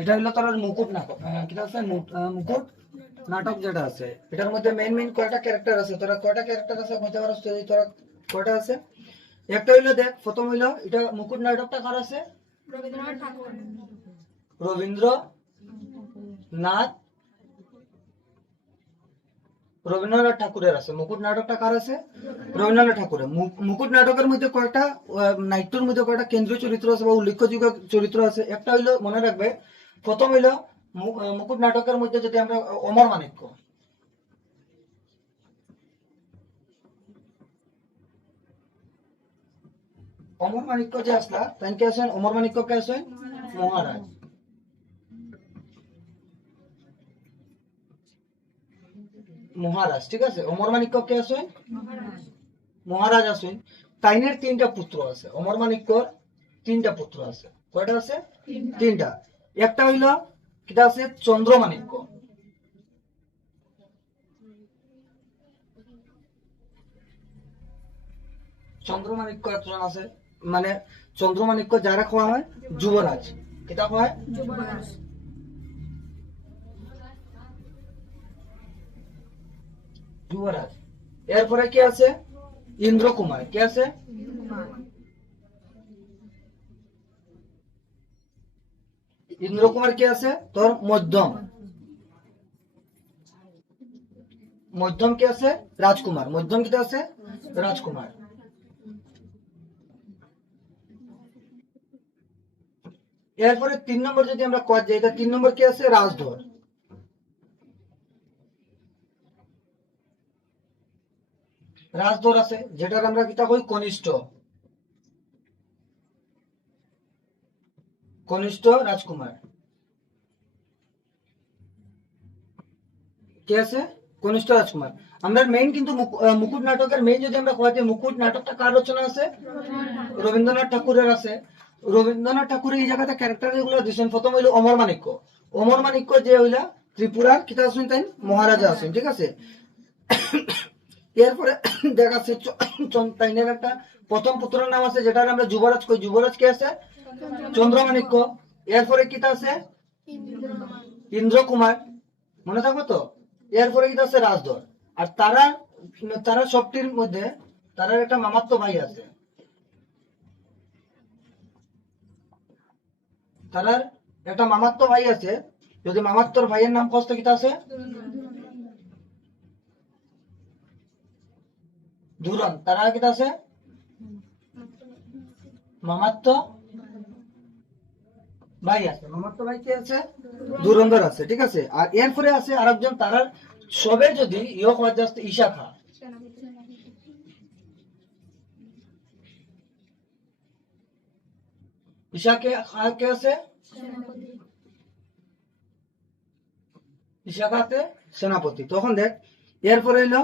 এটা হলো তোর মুকুট নাটক, কিটা আছে মুকুট নাটক যেটা আছে, এটার মধ্যে মেইন মেইন কয়টা ক্যারেক্টার আছে, তোরা কয়টা ক্যারেক্টার আছে বলতে পারছ? তোরা কয়টা আছে? একটা হইলো দেখ, প্রথম হইলো এটা মুকুট নাটকটা কার আছে? রবীন্দ্রনাথ ঠাকুর। রবীন্দ্রনাথ রবীন্দ্রনাথ ঠাকুরের আছে। মুকুট নাটকটা কার আছে? রবীন্দ্রনাথ ঠাকুরের। মুকুট নাটকের মধ্যে কয়টা নাট্যের মধ্যে কয়টা কেন্দ্রীয় চরিত্র আছে বা উল্লেখযোগ্য চরিত্র আছে? একটা হইলো মনে রাখবে, প্রথম হইলো মুকুট নাটকের মধ্যে যদি আমরা অমর মাণিক্য, অমর মাণিক্য যে আসলা তাই কে আছেন? অমর মাণিক্য কে আছেন? মহারাজ। মহারাজ, ঠিক আছে। অমর মাণিক্য কে আছেন? মহারাজ আছেন। তাইনের তিনটা পুত্র আছে। অমর মাণিক্যর তিনটা পুত্র আছে। কয়টা আছে? তিনটা। একটা হইল কিটা আছে? চন্দ্রমাণিক্য। চন্দ্রমাণিক্য একজন আছে, মানে চন্দ্রমাণিক্য যারা খোয়া হয় যুবরাজ, কিটা হয় যুবরাজ। যুবরাজ। এরপরে কি আছে? ইন্দ্রকুমার। কি আছে? ইন্দ্রকুমার কি আছে? তোর মধ্যম। মধ্যম কি আছে? রাজকুমার। মধ্যম কি আছে? রাজকুমার। এরপরে 3 নম্বর যদি আমরা কয় যাই, এটা 3 নম্বর কি আছে? রাজধর। রাজধর আছে, যেটার আমরা কিতা কই? কনিষ্ঠ। কনিষ্ঠ রাজকুমার। কে আছে? কনিষ্ঠ রাজকুমার। আমরা মেইন কিন্তু মুকুট নাটকের মেইন যদি আমরা কয়, মুকুট নাটকটা কার রচনা আছে? রবীন্দ্রনাথ ঠাকুরের আছে। রবীন্দ্রনাথ ঠাকুরের এই জায়গাতে ক্যারেক্টার যেগুলো দিয়েছেন, প্রথম হইলো অমর মাণিক্য। অমর মাণিক্য যে হইলা ত্রিপুরার কিতা আছেন? তাই মহারাজা আছেন, ঠিক আছে। এরপরে দেখাচ্ছে তাইনের একটা প্রথম পুত্রের নাম আছে, যেটা আমরা যুবরাজ কই। যুবরাজ কে আছে? চন্দ্রমাণিক্য। এরপরে কিতা আছে? ইন্দ্রকুমার। মনে থাকবে তো? এরপরে কিতা আছে? রাজধর। আর তারা তারা সবটির মধ্যে তার একটা মামাতো ভাই আছে। তারার একটা মামাতো ভাই আছে। যদি মামাত্তর ভাইয়ের নাম কষ্ট কিতা আছে? ধুরন। তারা কিতা আছে? মামাত্ম ভাই আছে। মামাত্ম ভাই কি আছে? ধুরন্ধর আছে, ঠিক আছে। আর এরপরে আছে আরেকজন, তারার সবে যদি ইয়ক ওয়াজাস্ত ঈশা খা। ঈশা কে কে আছে? ঈশা খাতে সেনাপতি। তখন দেখ, এরপরে হইলো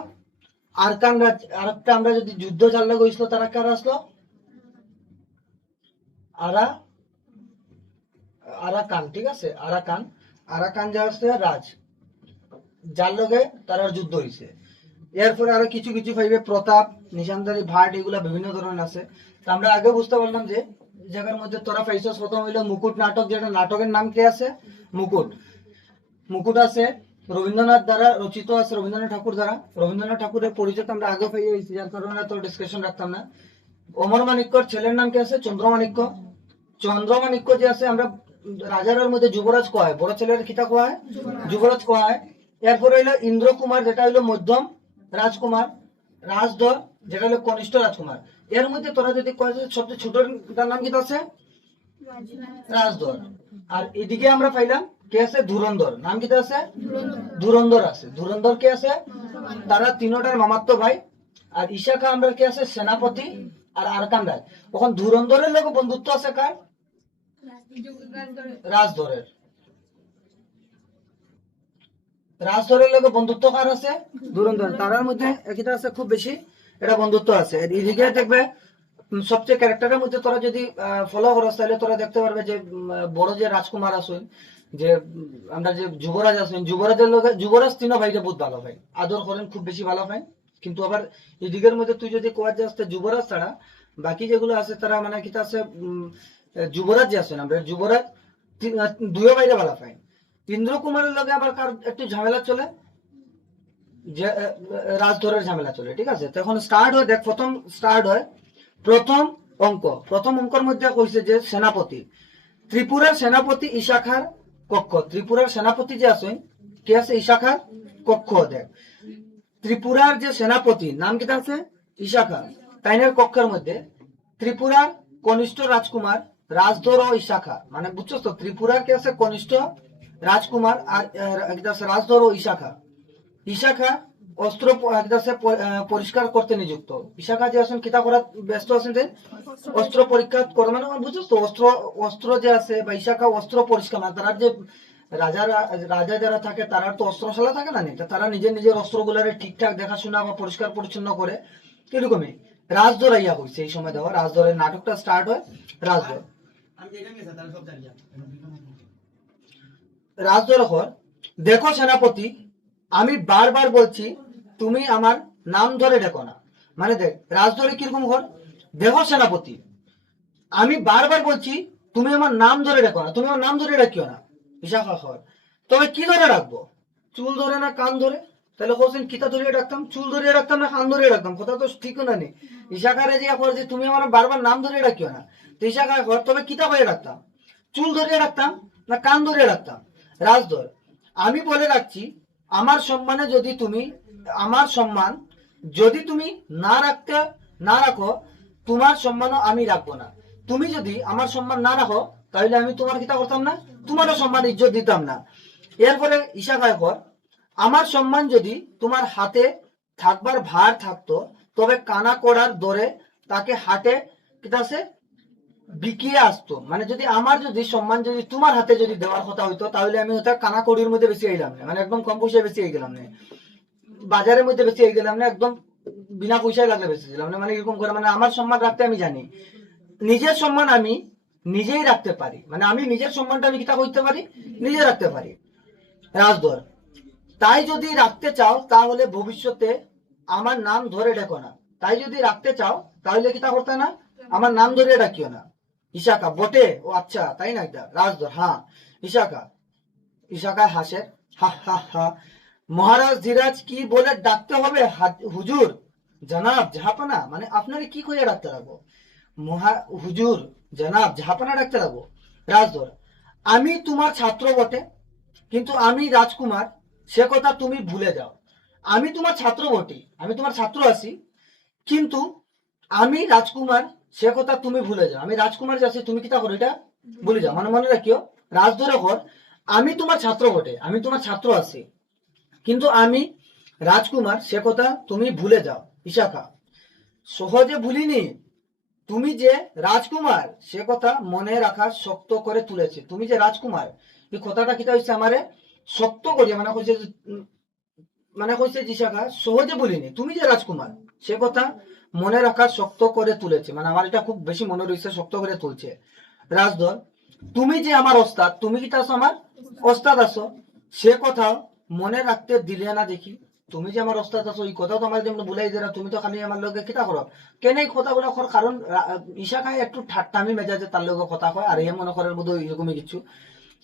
আরকান রাজ। আরেকটা আমরা যদি যুদ্ধ চাললে গেছিল, তারা কারা আসলো? আরা আরাকান, ঠিক আছে। আরাকান। আরাকান যা আছে রাজ, যার লগে তারা যুদ্ধ হয়েছে। এরপরে আরো কিছু কিছু পাইবে প্রতাপ, নিশানদারি, ভাট, এগুলা বিভিন্ন ধরনের আছে। তো আমরা আগে বুঝতে পারলাম যে জায়গার মধ্যে তোরা পাইছস। প্রথম হইলো মুকুট নাটক, যেটা নাটকের নাম কি আছে? মুকুট। মুকুট আছে রবীন্দ্রনাথ দ্বারা রচিত আছে, রবীন্দ্রনাথ ঠাকুর দ্বারা। রবীন্দ্রনাথ ঠাকুরের পরিচয় আমরা আগে পেয়ে গেছি, যার কারণে তো ডিসকাশন রাখতাম না। অমর মাণিক্যর ছেলের নাম কি আছে? চন্দ্রমাণিক্য। চন্দ্রমাণিক্য যে আছে, আমরা রাজার মধ্যে যুবরাজ কয়, বড় ছেলের কিতা কয়? যুবরাজ কয়। এরপরে হইলো ইন্দ্রকুমার, যেটা হইলো মধ্যম রাজকুমার। রাজধর, যেটা হলো কনিষ্ঠ রাজকুমার। এর মধ্যে তোরা যদি কয় সবচেয়ে ছোটটার নাম কিতা আছে? রাজধর। আর এদিকে আমরা পাইলাম কে আছে? ধুরন্ধর। নাম কিতা আছে? ধুরন্ধর আছে। ধুরন্ধর কে আছে? তারা তিনোটার মামাত্ম ভাই। আর ঈশা খা আমরা কে আছে? সেনাপতি। আর আরকান রাজ। তখন ধুরন্ধরের লোক বন্ধুত্ব আছে কার? রাজধরের। রাজধরের লোক বন্ধুত্ব কার আছে? ধুরন্ধর। তারার মধ্যে একটা আছে খুব বেশি, এটা বন্ধুত্ব আছে। এদিকে দেখবে সবচেয়ে ক্যারেক্টারের মধ্যে তোরা যদি ফলো করস, তাহলে তোরা দেখতে পারবে যে বড় যে রাজকুমার আছেন, যে আমরা যে যুবরাজ আছেন, যুবরাজের লোক, যুবরাজ তিন ভাইকে বহুত ভালো ভাই, আদর করেন, খুব বেশি ভালো পায়। কিন্তু আবার এদিকের মধ্যে তুই যদি কোয়া যাস, যুবরাজ ছাড়া বাকি যেগুলো আছে তারা মানে কিতা আছে, যুবরাজ যে আছেন, আমরা যুবরাজ দুইও বাইরে ভালো পাই। ইন্দ্র কুমারের লগে আবার কার একটু ঝামেলা চলে, যে রাজধরের ঝামেলা চলে, ঠিক আছে। তো এখন স্টার্ট হয়, দেখ প্রথম স্টার্ট হয় প্রথম অঙ্কর মধ্যে কইছে যে সেনাপতি, ত্রিপুরার সেনাপতি ইশাখার কক্ষ, ত্রিপুরার সেনাপতি যে আছে কে আছে, ইশাখার কক্ষ। দেখ ত্রিপুরার যে সেনাপতি নাম কি আছে, ইশাখা, তাইনের কক্ষের মধ্যে ত্রিপুরার কনিষ্ঠ রাজকুমার রাজধর ও ইশাখা, মানে বুঝছো তো, ত্রিপুরার কে আছে কনিষ্ঠ রাজকুমার আর রাজধর ও ইশাখা। ইশাখা অস্ত্র পরিষ্কার করতে নিযুক্ত। ইশাখা যে আছেন কিতা করা ব্যস্ত আছেন, যে অস্ত্র পরীক্ষা করে, মানে বুঝছো তো, অস্ত্র যে আছে বা ইশাখা অস্ত্র পরিষ্কার, মানে তারা যে রাজা যারা থাকে তারা তো অস্ত্রশালা থাকে না, তারা নিজের অস্ত্রগুলারে ঠিকঠাক দেখাশোনা বা পরিষ্কার পরিচ্ছন্ন করে, এরকমই রাজধর ইয়া হয়েছে এই সময়। দেওয়া রাজধরের নাটকটা স্টার্ট হয়। রাজধর রাজধর হর, দেখো সেনাপতি, আমি বারবার বলছি তুমি আমার নাম ধরে ডেকো না। মানে দেখ রাজধরে কিরকম ঘর, দেখো সেনাপতি, আমি বারবার বলছি তুমি আমার নাম ধরে ডাকো না, তুমি আমার নাম ধরে ডাকিও না। ইশাখা খর, তবে কি ধরে রাখবো, চুল ধরে না কান ধরে? তাহলে বলছেন কিতা ধরিয়ে রাখতাম, চুল ধরিয়ে রাখতাম না কান ধরিয়ে রাখতাম, কথা তো ঠিক না নেই। ইশাখারে যে খর যে তুমি আমার বারবার নাম ধরে ডাকিও না, তো ইশাখা খর তবে কিতা করে রাখতাম, চুল ধরিয়ে রাখতাম না কান ধরিয়ে রাখতাম? রাজধর, আমি বলে রাখছি আমার সম্মানে যদি তুমি, আমার সম্মান যদি তুমি না রাখো, তোমার সম্মানও আমি রাখবো না। তুমি যদি আমার সম্মান না রাখো তাহলে আমি তোমার কিতা করতাম না, তোমারও সম্মান ইজ্জত দিতাম না। এরপরে ঈশা গায় কর, আমার সম্মান যদি তোমার হাতে থাকবার ভার থাকতো তবে কানা করার দরে তাকে হাটে কিতা আছে বিকিয়ে আসতো। মানে যদি আমার যদি সম্মান যদি তোমার হাতে যদি দেওয়ার কথা হইতো তাহলে আমি ওটা কানা কড়ির মধ্যে বেশি আইলাম না, মানে একদম কম পয়সায় বেশি আই গেলাম না, বাজারের মধ্যে বেশি আই গেলাম না, একদম বিনা পয়সায় লাগলে বেশি ছিলাম না, মানে এরকম করে। মানে আমার সম্মান রাখতে আমি জানি, নিজের সম্মান আমি নিজেই রাখতে পারি, মানে আমি নিজের সম্মানটা আমি কিতা করতে পারি, নিজে রাখতে পারি। রাজধর, তাই যদি রাখতে চাও তাহলে ভবিষ্যতে আমার নাম ধরে ডেকো না, তাই যদি রাখতে চাও তাহলে কিতা করতে না, আমার নাম ধরে ডাকিও না। ইশাখা, বটে, ও আচ্ছা তাই না এটা। রাজধর, হ্যাঁ। ইশাখা, ইশাখা হাসে, হা হা হা, মহারাজ ধীরাজ কি বলে ডাকতে হবে, হুজুর, জনাব, জাহাপনা, মানে আপনারে কি করে ডাকতে রাখবো, হুজুর, জনাব, জাহাপনা ডাকতে রাখবো? রাজধর, আমি তোমার ছাত্র বটে কিন্তু আমি রাজকুমার, সে কথা তুমি ভুলে যাও। আমি তোমার ছাত্র বটে, আমি তোমার ছাত্র আছি, কিন্তু আমি রাজকুমার সে কথা তুমি ভুলে যাও। আমি রাজকুমার যাচ্ছি, তুমি কিতা করো এটা ভুলে যাও, মানে মনে রাখিও। রাজধরে কর, আমি তোমার ছাত্র বটে, আমি তোমার ছাত্র আছি, কিন্তু আমি রাজকুমার সে কথা তুমি ভুলে যাও। ইশাখা, সহজে ভুলিনি, তুমি যে রাজকুমার সে কথা মনে রাখার শক্ত করে তুলেছে। তুমি যে রাজকুমার এই কথাটা কিতা হয়েছে আমারে শক্ত করিয়া, মানে কইছে মানে কইছে ইশাখা, সহজে বলিনি, তুমি যে রাজকুমার সে কথা মনে রাখার শক্ত করে তুলেছে, মানে আমার এটা খুব বেশি মনে রয়েছে, শক্ত করে তুলছে। রাজধর, তুমি যে আমার ওস্তাদ, তুমি কি তাস আমার ওস্তাদ আছো, সে কথা মনে রাখতে দিলে না দেখি। তুমি যে আমার ওস্তাদ আছো এই কথা তো আমার যেমন ভুলাই দিলা, তুমি তো খালি আমার লগে কিতা করো, কেন এই কথাগুলো কর? কারণ ইশাখায় একটু ঠাট্টামি মেজাজে তার লগে কথা কয়, আর এ মনে করার মধ্যে এরকমই কিছু।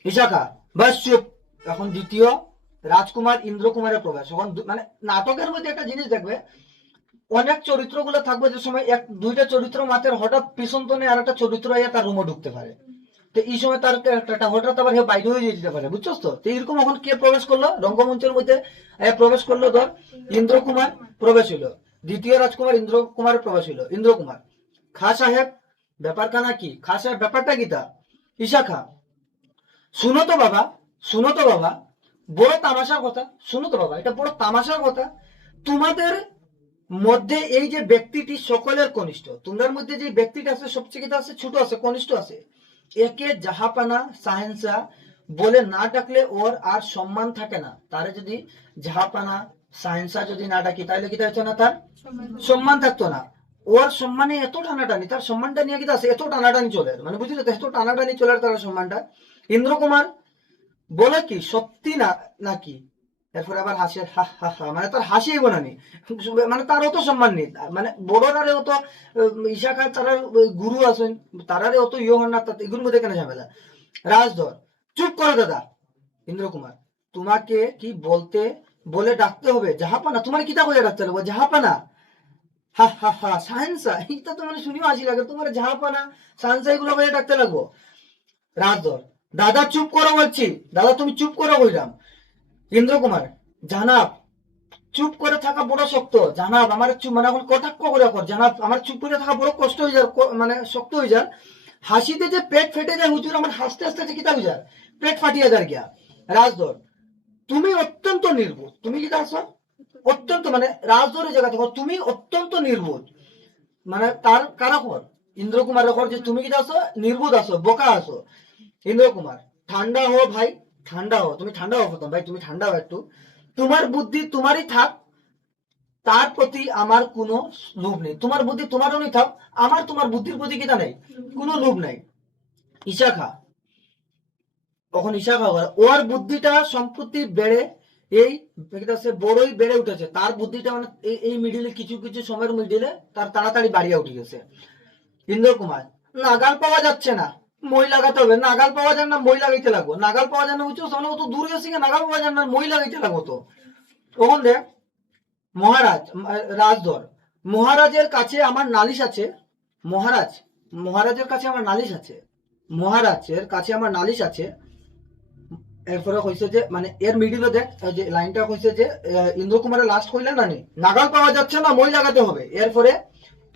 ইশাখা, বাস চুপ। এখন দ্বিতীয় রাজকুমার ইন্দ্রকুমারের প্রবেশ। এখন মানে নাটকের মধ্যে একটা জিনিস দেখবে, অনেক চরিত্রগুলো থাকবে যে সময় এক দুইটা চরিত্র মাতের হঠাৎ পিছন তনে আর একটা চরিত্র আইয়া তার রুমে ঢুকতে পারে, তো এই সময় তার ক্যারেক্টারটা হঠাৎ আবার বাইরে হয়ে যেতে পারে, বুঝছো তো। তো এরকম এখন কে প্রবেশ করলো রঙ্গমঞ্চের মধ্যে, প্রবেশ করলো ধর ইন্দ্রকুমার প্রবেশ হইলো, দ্বিতীয় রাজকুমার ইন্দ্রকুমারের প্রবেশ হইলো। ইন্দ্রকুমার, খা সাহেব ব্যাপার কানা কি, খা সাহেব ব্যাপারটা কি তা? ইশাখা, শুনো তো বাবা, শুনো তো বাবা, বড় তামাশার কথা, শুনো তো বাবা, এটা বড় তামাশার কথা। তোমাদের মধ্যে এই যে ব্যক্তিটি সকলের কনিষ্ঠ, তোমাদের মধ্যে যে ব্যক্তিটা আছে সবচেয়ে আছে ছোট আছে কনিষ্ঠ আছে, একে জাহাপানা সাহেন্সা বলে না ডাকলে ওর আর সম্মান থাকে না। তারে যদি জাহাপানা সাহেন্সা যদি না ডাকি তাহলে কি হতো না, তার সম্মান থাকতো না। ওর সম্মানে এত টানাটানি, তার সম্মানটা নিয়ে কি আছে এত টানাটানি চলে, মানে বুঝলি তো, এত টানাটানি চলে তার সম্মানটা। ইন্দ্রকুমার বলে কি সত্যি না নাকি? এরপরে আবার হাসে, হা হা হা, মানে তার হাসি বোনানি, মানে তার অত সম্মান নেই, মানে বড়রারে অত ইশাখার তারা গুরু আছেন, তারারে অত ইয়ে হন না, এগুলোর মধ্যে কেন ঝামেলা? রাজধর চুপ করো দাদা। ইন্দ্র কুমার তোমাকে কি বলতে বলে ডাকতে হবে জাহাপানা? তোমার কিতা করে ডাকতে হবে জাহাপানা? হা হা হা সাহেন্সা, এটা তো মানে শুনিও আসি লাগে, তোমার জাহাপানা সাহেন্সা এগুলো করে ডাকতে লাগবো? রাজধর দাদা চুপ করো বলছি, দাদা তুমি চুপ করো বললাম। ইন্দ্র কুমার জানাব চুপ করে থাকা বড় শক্ত, জানাব আমার চুপ মানে এখন কটাক্ষ করে কর, জানাব আমার চুপ করে থাকা বড় কষ্ট হয়ে যায়, মানে শক্ত হয়ে যায়। হাসিতে যে পেট ফেটে যায় হুজুর, আমার হাসতে হাসতে যে কিতা হয়ে যায়, পেট ফাটিয়া যায় গিয়া। রাজধর তুমি অত্যন্ত নির্বোধ, তুমি কি আছো অত্যন্ত, মানে রাজধরের জায়গা থেকে তুমি অত্যন্ত নির্বোধ, মানে তার কারা খবর ইন্দ্র কুমারের খবর যে তুমি কি আছো নির্বোধ আছো, বোকা আছো। ইন্দ্র কুমার ঠান্ডা হো ভাই, ঠান্ডা হো, তুমি ঠান্ডা হো প্রথম ভাই, তুমি ঠান্ডা হো একটু। তোমার বুদ্ধি তোমারই থাক, তার প্রতি আমার কোনো লোভ নেই। তোমার বুদ্ধি তোমার উনি থাক, আমার তোমার বুদ্ধির প্রতি কিনা নেই, কোনো লোভ নাই। ইশাখা তখন ইশাখা ওর বুদ্ধিটা সম্প্রতি বেড়ে এই বড়ই বেড়ে উঠেছে, তার বুদ্ধিটা মানে এই মিডিলে কিছু কিছু সময়ের মিডিলে তার তাড়াতাড়ি বাড়িয়ে উঠে গেছে। ইন্দ্র কুমার নাগাল পাওয়া যাচ্ছে না, মই লাগাতে হবে, নাগাল পাওয়া যায় না মই লাগাইতে লাগবো, নাগাল পাওয়া যায় না বুঝছো সামনে কত দূর গেছে, নাগাল পাওয়া যায় না মই লাগাইতে লাগবো। তো তখন দেখ মহারাজ রাজধর মহারাজের কাছে আমার নালিশ আছে, মহারাজ মহারাজের কাছে আমার নালিশ আছে, মহারাজের কাছে আমার নালিশ আছে। এরপরে কইছে যে মানে এর মিডিলে দেখ যে লাইনটা কইছে যে ইন্দ্র কুমারের লাস্ট কইলা না নি নাগাল পাওয়া যাচ্ছে না মই লাগাতে হবে। এরপরে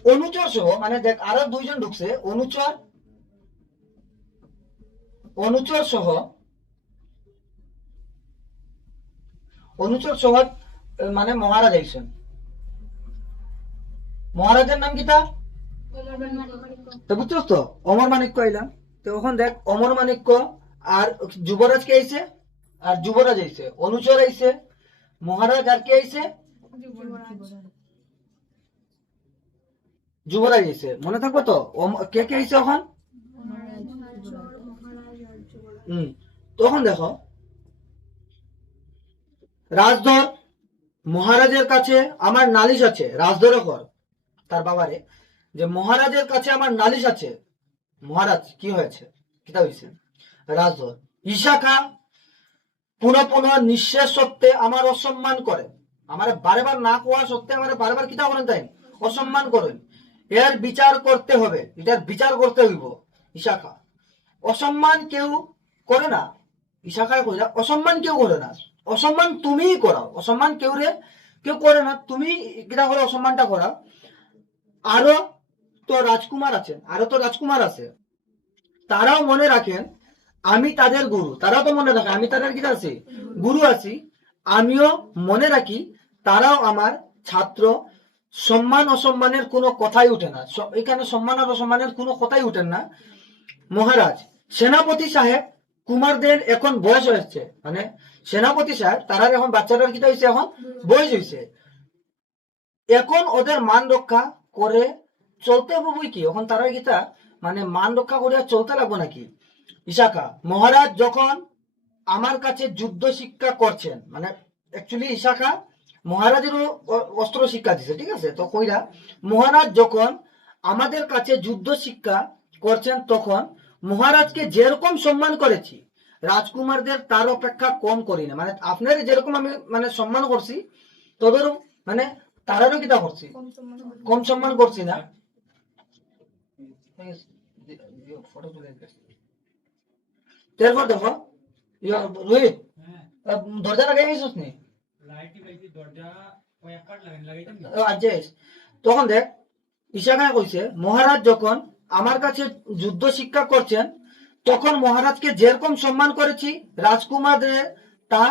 অনুচর সহ মানে দেখ আরো দুইজন ঢুকছে, অনুচর অনুচর সহ অনুচর সহ মানে মহারাজ আইছেন। মহারাজের নাম কিতা তো বুঝছো তো, অমর মাণিক্য আইলাম। তো এখন দেখ অমর মাণিক্য আর যুবরাজ কে আইছে, আর যুবরাজ আইছে, অনুচর আইছে, মহারাজ আর কে আইছে, যুবরাজ আইছে। মনে থাকবো তো কে কে আইছে এখন। তখন দেখো রাজধর মহারাজের কাছে আমার নালিশ আছে, রাজধরের ঘর তার বাবারে যে মহারাজের কাছে আমার নালিশ আছে। মহারাজ কি হয়েছে কিতা হয়েছে? রাজধর ইশাখা পুনঃ পুনঃ নিঃশ্বাস সত্ত্বে আমার অসম্মান করে, আমার বারেবার না কোয়া সত্ত্বে আমার বারবার কিতা করেন তাই অসম্মান করেন, এর বিচার করতে হবে, এটার বিচার করতে হইব। ইশাখা অসম্মান কেউ করে না, ইশাখায় কইরা অসম্মান কেউ করে না, অসম্মান তুমিই করাও, অসম্মান কেউ রে কেউ করে না, তুমি কিটা করে অসম্মানটা করাও। আরো তো রাজকুমার আছেন, আরো তো রাজকুমার আছে, তারাও মনে রাখেন আমি তাদের গুরু, তারাও তো মনে রাখে আমি তাদের কি আছি গুরু আছি, আমিও মনে রাখি তারাও আমার ছাত্র। সম্মান অসম্মানের কোনো কথাই উঠে না, এখানে সম্মান আর অসম্মানের কোনো কথাই উঠেন না। মহারাজ সেনাপতি সাহেব কুমারদের এখন বয়স হয়েছে, মানে সেনাপতি সাহেব তারা এখন বাচ্চাটার কিটা হয়েছে এখন বয়স হয়েছে, এখন ওদের মান রক্ষা করে চলতে হবে বই কি, এখন তারা কিটা মানে মান রক্ষা করিয়া চলতে লাগবো নাকি। ইশাখা মহারাজ যখন আমার কাছে যুদ্ধ শিক্ষা করছেন, মানে অ্যাকচুয়ালি ইশাখা মহারাজেরও অস্ত্র শিক্ষা দিছে, ঠিক আছে। তো কইরা মহারাজ যখন আমাদের কাছে যুদ্ধ শিক্ষা করছেন তখন মহারাজকে যেরকম সম্মান করেছি রাজকুমারদের তার অপেক্ষা কম করি না, মানে আপনার যেরকম আমি মানে সম্মান করছি তোদেরও মানে তারারও কিটা করছি কম সম্মান করছি না। তারপর দেখো রোহিত দরজা লাগাই গেছিস নি তখন দেখ ইশাখায় কইছে মহারাজ যখন আমার কাছে যুদ্ধ শিক্ষা করছেন তখন মহারাজকে যেরকম সম্মান করেছি রাজকুমারদের তা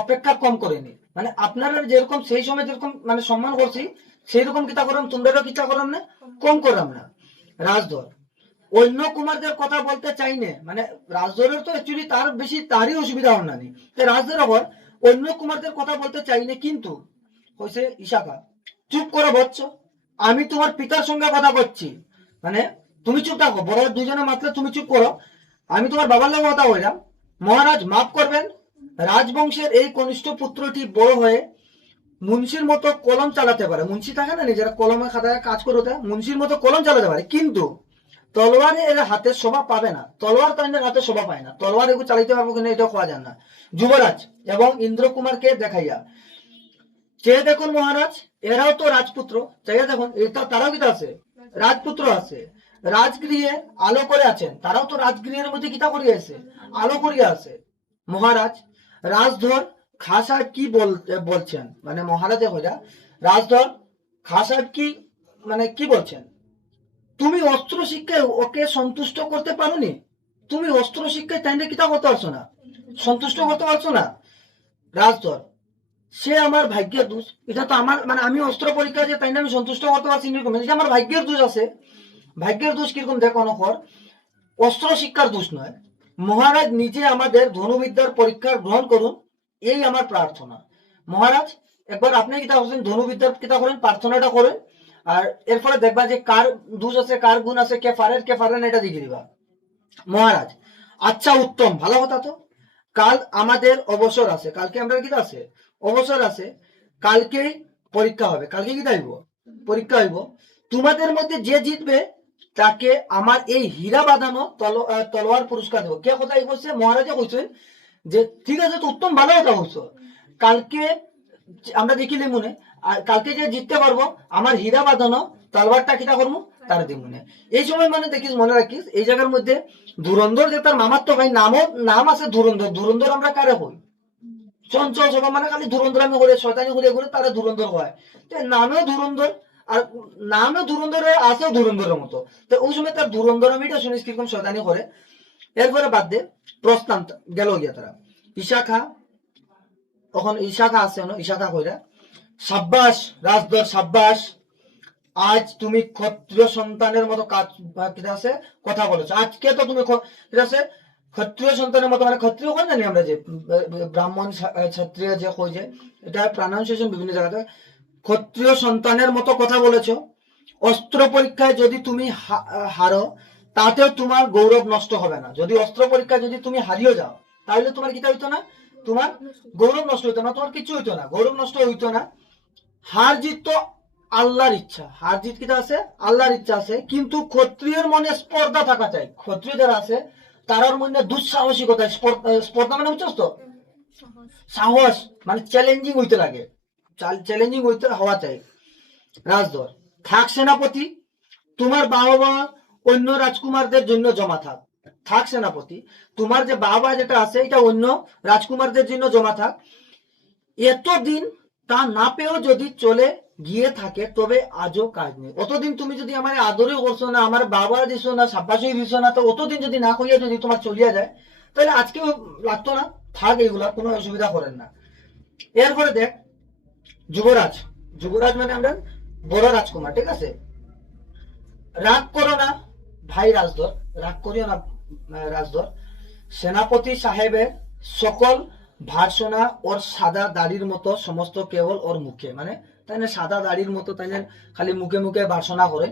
অপেক্ষা কম করেনি, মানে আপনারা যেরকম সেই সময় যেরকম মানে সম্মান করছি সেই রকম কিতা করাম তোমরাও কিতা করাম না, কম করাম না। রাজধর অন্য কুমারদের কথা বলতে চাই না, মানে রাজধরের তো অ্যাকচুয়ালি তার বেশি তারই অসুবিধা হন না, রাজধর আবার অন্য কুমারদের কথা বলতে চাই না, কিন্তু হয়েছে ইশাখা চুপ করো বচ্চ, আমি তোমার পিতার সঙ্গে কথা বলছি, মানে তুমি চুপ থাকো, বড় দুজনে মাত্র তুমি চুপ করো, আমি তোমার বাবার লগে কথা বললাম। মহারাজ মাফ করবেন, রাজবংশের এই কনিষ্ঠ পুত্রটি বড় হয়ে মুন্সির মতো কলম চালাতে পারে, মুন্সি থাকে না নিজেরা কলমে খাতায় কাজ করতে, মুন্সির মতো কলম চালাতে পারে, কিন্তু তলোয়ার এর হাতে শোভা পাবে না, তলোয়ার তাদের হাতে শোভা পায় না, তলোয়ার এগুলো চালাইতে পারবো কিনা এটা কোয়া যায় না। যুবরাজ এবং ইন্দ্রকুমারকে দেখাইয়া, চেয়ে দেখুন মহারাজ, এরাও তো রাজপুত্র, চাইয়া দেখুন এটা তারাও কিতা আছে, রাজপুত্র আছে, রাজগৃহে আলো করে আছেন, তারাও তো রাজগৃহের মধ্যে কিতা করিয়া আছে, আলো করিয়া আছে। মহারাজ রাজধর খা সাহেব কি বলছেন, মানে মহারাজে হইয়া রাজধর খা সাহেব কি মানে কি বলছেন, তুমি অস্ত্র শিক্ষায় ওকে সন্তুষ্ট করতে পারোনি, তুমি অস্ত্র শিক্ষায় তাইলে কিতা করতে পারছো না, সন্তুষ্ট করতে পারছো না। রাজধর সে আমার ভাগ্যের দোষ, এটা তো আমার মানে আমি অস্ত্র পরীক্ষা যে তাই না আমি সন্তুষ্ট করতে পারছি এরকম, এটা আমার ভাগ্যের দোষ আছে। ভাগ্যের দোষ কিরকম দেখো নখর, অস্ত্র শিক্ষার দোষ নয়। মহারাজ নিজে আমাদের ধনুবিদ্যার পরীক্ষা গ্রহণ করুন, এই আমার প্রার্থনা। মহারাজ একবার আপনি কিতা করছেন, ধনুবিদ্যার কিতা করেন, প্রার্থনাটা করেন, আর এর ফলে দেখবা যে কার দোষ আছে কার গুণ আছে, কে পারে না এটা দেখে দিবা। মহারাজ আচ্ছা উত্তম, ভালো কথা তো। কাল আমাদের অবসর আছে, কালকে আমরা কি আছে, অবসর আছে, কালকেই পরীক্ষা হবে, কালকে কি থাকবো, পরীক্ষা হইব। তোমাদের মধ্যে যে জিতবে তাকে আমার এই হীরা বাঁধানো তলোয়ার পুরস্কার দেবো। কে কোথায় বলছে, মহারাজা কইছেন যে ঠিক আছে তো উত্তম, ভালো কথা বলছো, কালকে আমরা দেখিলে মনে, আর কালকে যে জিততে পারবো আমার হীরা বাঁধানো তলোয়ারটা কিটা করবো তার দিব মনে। এই সময় মানে দেখিস, মনে রাখিস এই জায়গার মধ্যে ধুরন্ধর যে তার মামার তো ভাই নাম আছে ধুরন্ধর, ধুরন্ধর আমরা কারে হই, চঞ্চল সভা মানে খালি ধুরন্ধর আমি করে শয়তানি করে করে তারা ধুরন্ধর হয়, নামেও ধুরন্ধর, আর নামে ধুরন্ধর আছে ধুরন্ধরের মতো। তো ওই সময় তার ধুরন্ধর আমি এটা শুনিস কিরকম শয়তানি করে। এরপরে বাদ দে, প্রস্থান গেল গিয়া তারা ইশাখা, তখন ইশাখা আছে না, ইশাখা কইরা সাব্বাস রাজদর সাব্বাস, আজ তুমি ক্ষত্রিয় সন্তানের মতো কাজ আছে কথা বলেছো, আজকে তো তুমি আছে ক্ষত্রিয় সন্তানের মতো, মানে ক্ষত্রিয় কোন জানি আমরা যে ব্রাহ্মণ ক্ষত্রিয় যে কই যে এটা প্রনাউন্সিয়েশন বিভিন্ন জায়গাতে, ক্ষত্রিয় সন্তানের মতো কথা বলেছো, অস্ত্র পরীক্ষায় যদি তুমি হারো তাতেও তোমার গৌরব নষ্ট হবে না, যদি অস্ত্র পরীক্ষায় যদি তুমি হারিয়ে যাও তাহলে তোমার কিটা হইতো না, তোমার গৌরব নষ্ট হইতো না, তোমার কিছু হইতো না, গৌরব নষ্ট হইতো না। হার জিত তো আল্লাহর ইচ্ছা, হার জিত কিটা আছে, আল্লাহর ইচ্ছা আছে, কিন্তু ক্ষত্রিয়ের মনে স্পর্ধা থাকা চাই, ক্ষত্রিয় যারা আছে তারার মনে দুঃসাহসিকতা, স্পর্ধা মানে বুঝছো তো, সাহস মানে চ্যালেঞ্জিং হইতে লাগে, চ্যালেঞ্জিং হইতে হওয়া চাই। রাজধর থাক সেনাপতি, তোমার বাবা অন্য রাজকুমারদের জন্য জমা থাক, থাক সেনাপতি, তোমার যে বাবা যেটা আছে এটা অন্য রাজকুমারদের জন্য জমা থাক, এতদিন তা না পেয়েও যদি চলে গিয়ে থাকে তবে আজও কাজ নেই। অতদিন তুমি যদি আমার আদরও করছো না, আমার বাবা দিছো না, সাব্বাসই দিছো না, তো অতদিন যদি না করিয়া যদি তোমার চলিয়া যায় তাহলে আজকেও লাগতো না, থাক, এইগুলা কোনো অসুবিধা করেন না। এরপরে দেখ যুবরাজ, যুবরাজ মানে আমরা বড় রাজকুমার, ঠিক আছে, রাগ করো না ভাই রাজধর, রাগ করিও না রাজধর, সেনাপতি সাহেবের সকল ভাষণা ওর সাদা দাড়ির মতো সমস্ত কেবল ওর মুখে, মানে তাই না সাদা দাড়ির মতো তাই না খালি মুখে মুখে ভাষণা করে,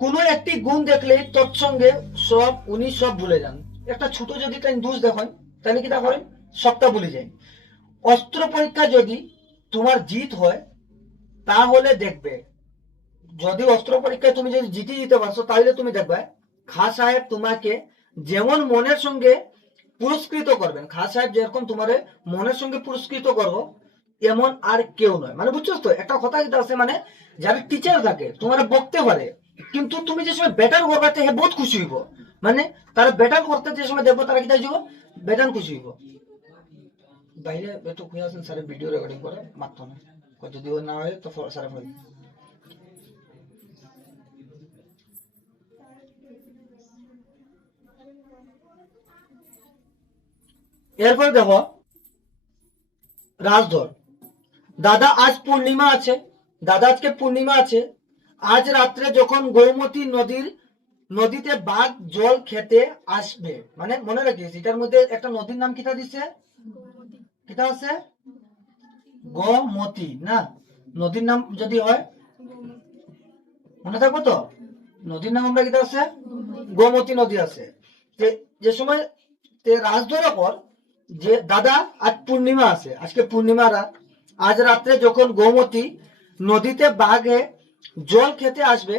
কোন একটি গুণ দেখলে তৎসঙ্গে উনি সব ভুলে যান। একটা ছোট যদি তাই দোষ দেখেন তাহলে কিটা করেন, সবটা ভুলে যায়। অস্ত্র পরীক্ষা যদি তোমার জিত হয় তাহলে দেখবে, যদি অস্ত্র পরীক্ষায় তুমি যদি জিতে দিতে পারছো তাহলে তুমি দেখবে খা সাহেব তোমাকে যেমন মনের সঙ্গে পুরস্কৃত করবেন, খা সাহেব যেরকম তোমার মনের সঙ্গে পুরস্কৃত করবো এমন আর কেউ নয়, মানে বুঝছো তো একটা কথা যেটা আছে, মানে যারা টিচার থাকে তোমার বকতে পারে কিন্তু তুমি যে সময় ব্যাটার করবে হে বহুত খুশি হইব, মানে তারা ব্যাটার করতে যে সময় দেখবো তারা কিটা যাব ব্যাটার খুশি হইব। বাইরে একটু খুঁজে আসেন স্যারের ভিডিও রেকর্ডিং করে মারতো না, যদি না হয় তো স্যারে ফেল। এরপর দেখো রাজধর, দাদা আজ পূর্ণিমা আছে, দাদা আজকে পূর্ণিমা আছে, আজ রাত্রে যখন গৌমতী নদীতে বাঘ জল খেতে আসবে, মানে মনে রাখিস এটার মধ্যে একটা নদীর নাম কিটা দিছে, কিটা আছে গোমতী না, নদীর নাম যদি হয় মনে থাকবো তো, নদীর নাম আমরা কিটা আছে গোমতী নদী আছে। যে সময় রাজধরা পর যে দাদা আজ পূর্ণিমা আছে, আজকে পূর্ণিমা রাত, আজ রাত্রে যখন গোমতী নদীতে বাঘে জল খেতে আসবে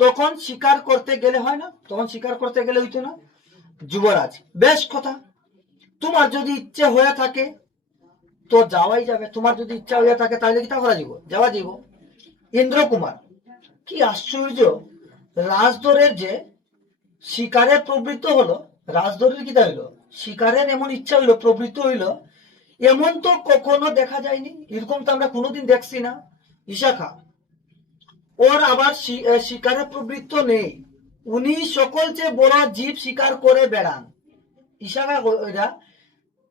তখন শিকার করতে গেলে হয় না, তখন শিকার করতে গেলে হইতো না। যুবরাজ, বেশ কথা, তোমার যদি ইচ্ছে হয়ে থাকে তো যাওয়াই যাবে, তোমার যদি ইচ্ছা হয়ে থাকে তাহলে কি তা করা যাব, যাওয়া যাব। ইন্দ্রকুমার, কি আশ্চর্য, রাজদরের যে শিকারের প্রবৃত্ত হলো, রাজদরের কি হইলো, শিকারের এমন ইচ্ছা হইলো, প্রবৃত্ত হইলো, এমন তো কখনো দেখা যায়নি, এরকম তো আমরা কোনোদিন দেখছি না। ইশাখা, ওর আবার শিকারের প্রবৃত্ত নেই, উনি সকল চেয়ে বড় জীব শিকার করে বেড়ান। ইশাখা ওইটা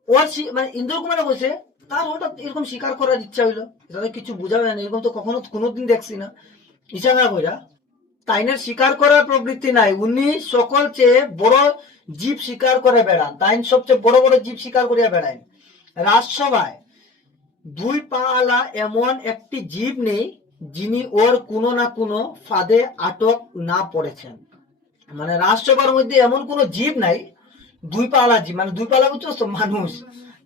ওর মানে ইন্দ্রকুমার বলছে তার হঠাৎ এরকম শিকার করার ইচ্ছা হইলো, এটা কিছু বোঝা যায় না, এরকম তো কখনো কোনোদিন দেখছি না। ইশাখা কইরা তাইনের শিকার করার প্রবৃত্তি নাই, উনি সকল চেয়ে বড় জীব শিকার করে বেড়ান, তাইন সবচেয়ে বড় বড় জীব শিকার করিয়া বেড়ান। রাজসভায় দুই পা আলা এমন একটি জীব নেই যিনি ওর কোনো না কোনো ফাঁদে আটক না পড়েছেন। মানে রাজসভার মধ্যে এমন কোনো জীব নাই দুই পালা জীব, মানে দুই পালা বুঝছো মানুষ,